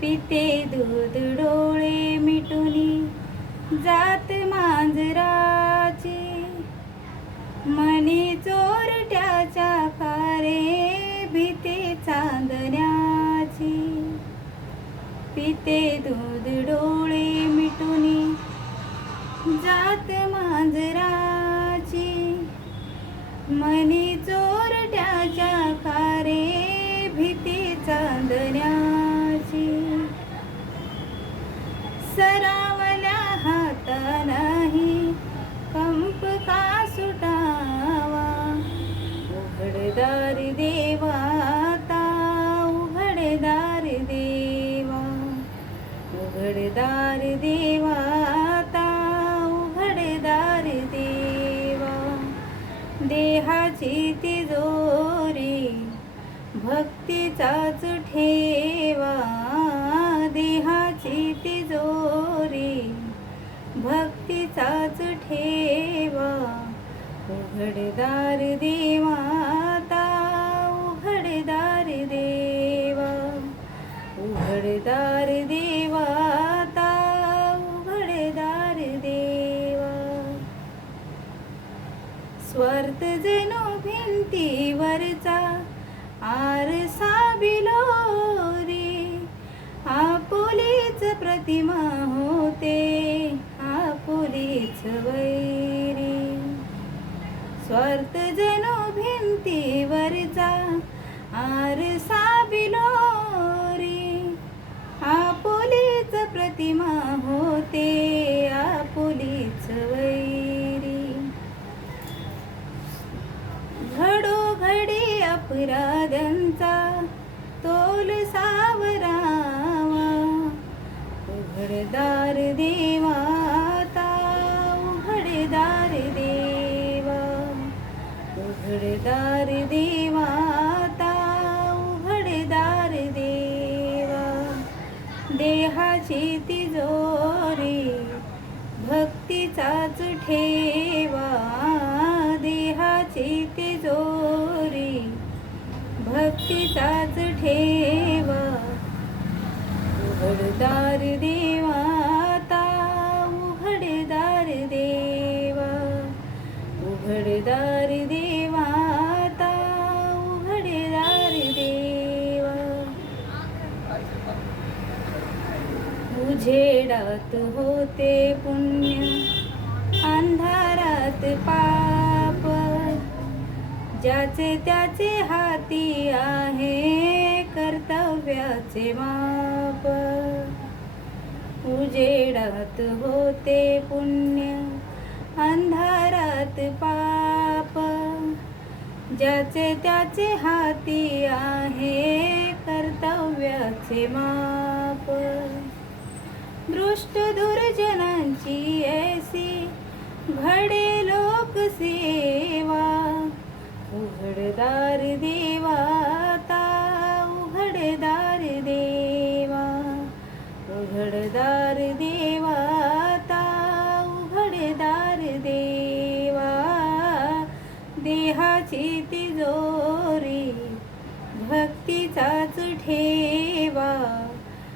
पिते दूध डोळे मिटुनी जात मांजराची. मनी चोरट्याच्या कारे भीती चांदण्याची. पिते दूध डोळे मिटुनी जात मांजराची. मनी चोरट्याच्या कारे भीती चांदण्याची. सरावल्या नाही कंप का सुटावा? उघडदार देवा आता उघडदार देवा. उघडदार देवा उघडदार देवा. देहाची तिजोरी भक्तीचाच ठेवा. उघडदार देवा आता उघडदार देवा. उघडदार देवा आता उघडदार देवा. स्वार्थ जणू भिंतीवरचा आरसा बिलोरी आपुलीच प्रतिमा स्वार्थ जणू भिंतीवरचा आरसा बिलोरी आपुलीच प्रतिमा होते आपुलीच वैरी. घडोघडी अपराध्यांचा तोल सावरावा उघडदार देवा उघडदार देवा उघडदार देवा आता उघडदार देवा. देहाची तिजोरी भक्तीचाच ठेवा. देहाची तिजोरी भक्तीचाच ठेवा. उघडदार देवा आता उघडदार देवा. उघडदार देवा उजेडात होते पुण्य अंधारात पाप. ज्याचे त्याचे हाती आहे कर्तव्याचे माप. उजेडात होते पुण्य अंधारात पाप. ज्याचे त्याचे हाती आहे कर्तव्याचे माप. दृष्ट दुर्जनांची ऐसी घडे लोकसेवा उघडदार देवा ता उघडदार देवा उघडदार देवा ता उघडदार देवा देहाची तिजोरी भक्तीचाच ठे